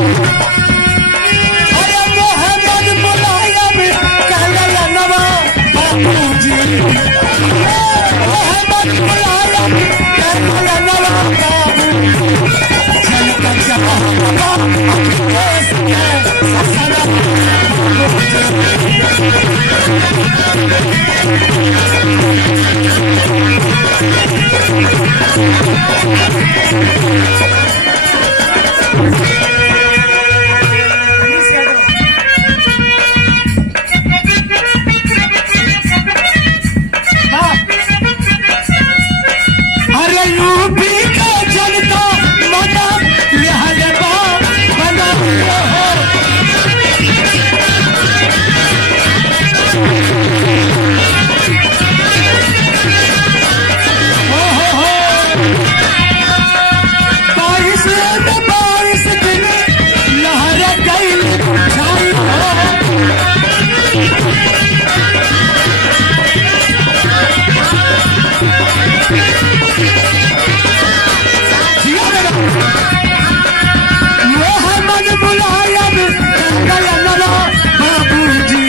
अरे मोहम्मद मुलायम कहला नवा बाबूजी, मोहम्मद मुलायम कहला नवा बाबूजी, चल कर जहाँ देश के ससरा अरे यूपी का जनता मना लिहाजा बना बाईस दिन लहरे गई छाई मोहम्मद मुलायम कहला नवा बाबूजी,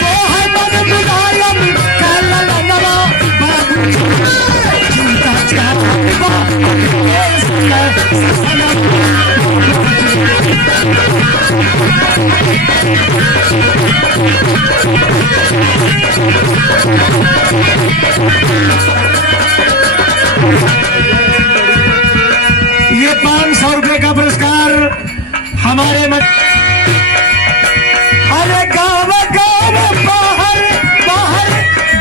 मोहम्मद मुलायम कहला नवा बाबूजी, चिंता चाहवा देश के ससरा ये 500 रुपए का पुरस्कार हमारे अरे गाँव गाँव बाहर बाहर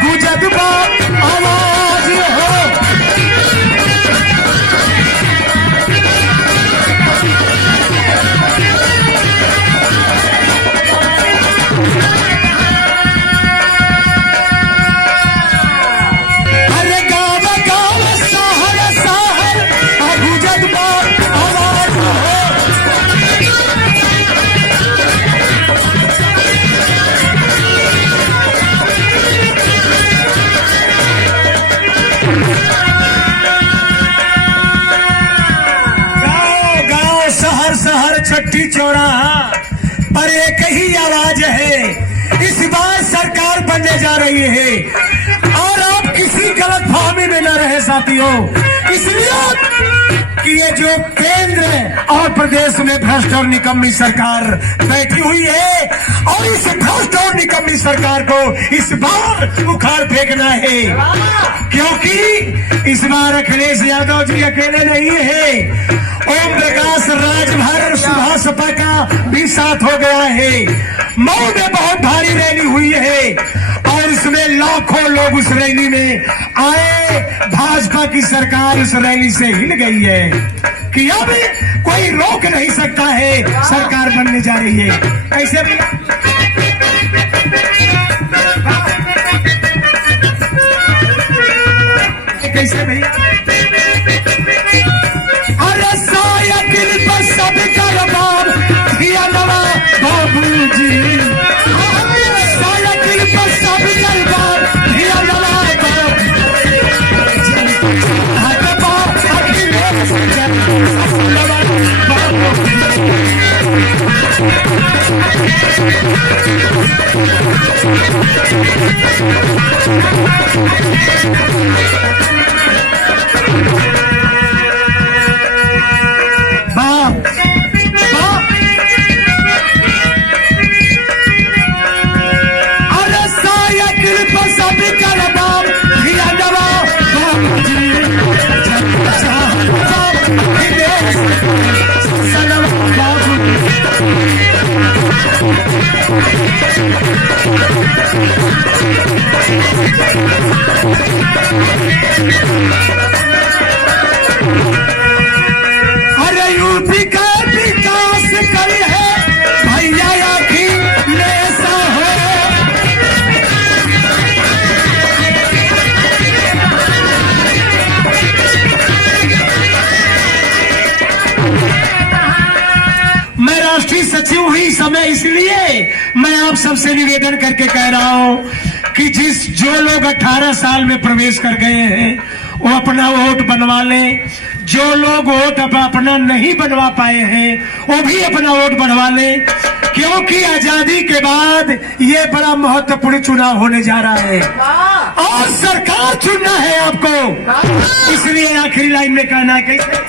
गुजत बा आवाज हो, अरे गाँव गाँव शहर शहर गुजत बा आवाज हो। गाँव गाँव शहर शहर चट्टी चौराहा पर एक ही आवाज है, इस बार सरकार बनने जा रही है और आप किसी गलत फहमी में न रहे साथियों, इसलिए कि ये जो केंद्र और प्रदेश में भ्रष्ट और निकम्मी सरकार बैठी हुई है और इस भ्रष्ट और निकम्मी सरकार को इस बार उखाड़ फेंकना है, क्योंकि इस बार अखिलेश यादव जी अकेले नहीं है, ओम प्रकाश राजभर सुभाषपा का भी साथ हो गया है। मऊ में बहुत भारी रैली हुई है और इसमें लाखों लोग उस रैली में आए, भाजपा की सरकार उस रैली से हिल गई है कि अब कोई रोक नहीं सकता है, सरकार बनने जा रही है। कैसे भैया? कैसे भैया? अरे साइकिल पर सब करबाब दिया नवा बाबूजी, साइकिल पर सब करबाब दिया नवा अरे साइकिल पर सब करबाब दिया नवा बाबूजी, अरे यूपी का विकास करी है भैया आखिर ऐसा हो, मैं राष्ट्रीय सचिव हुई समय, इसलिए मैं आप सबसे निवेदन करके कह रहा हूं कि जो लोग 18 साल में प्रवेश कर गए हैं वो अपना वोट बनवा लें। जो लोग वोट अपना नहीं बनवा पाए हैं वो भी अपना वोट बनवा लें, क्योंकि आजादी के बाद ये बड़ा महत्वपूर्ण चुनाव होने जा रहा है और सरकार चुनना है आपको। इसलिए आखिरी लाइन में कहना है कैसे,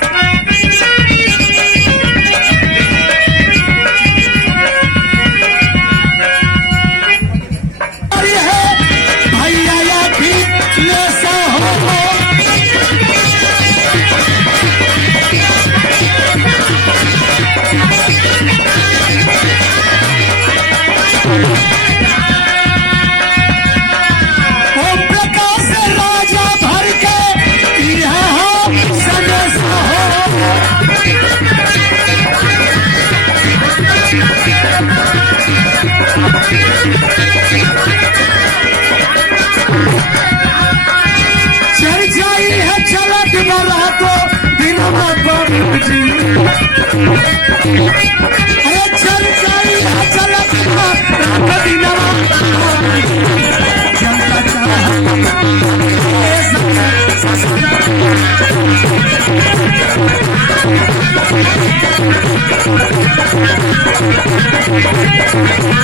Thank you.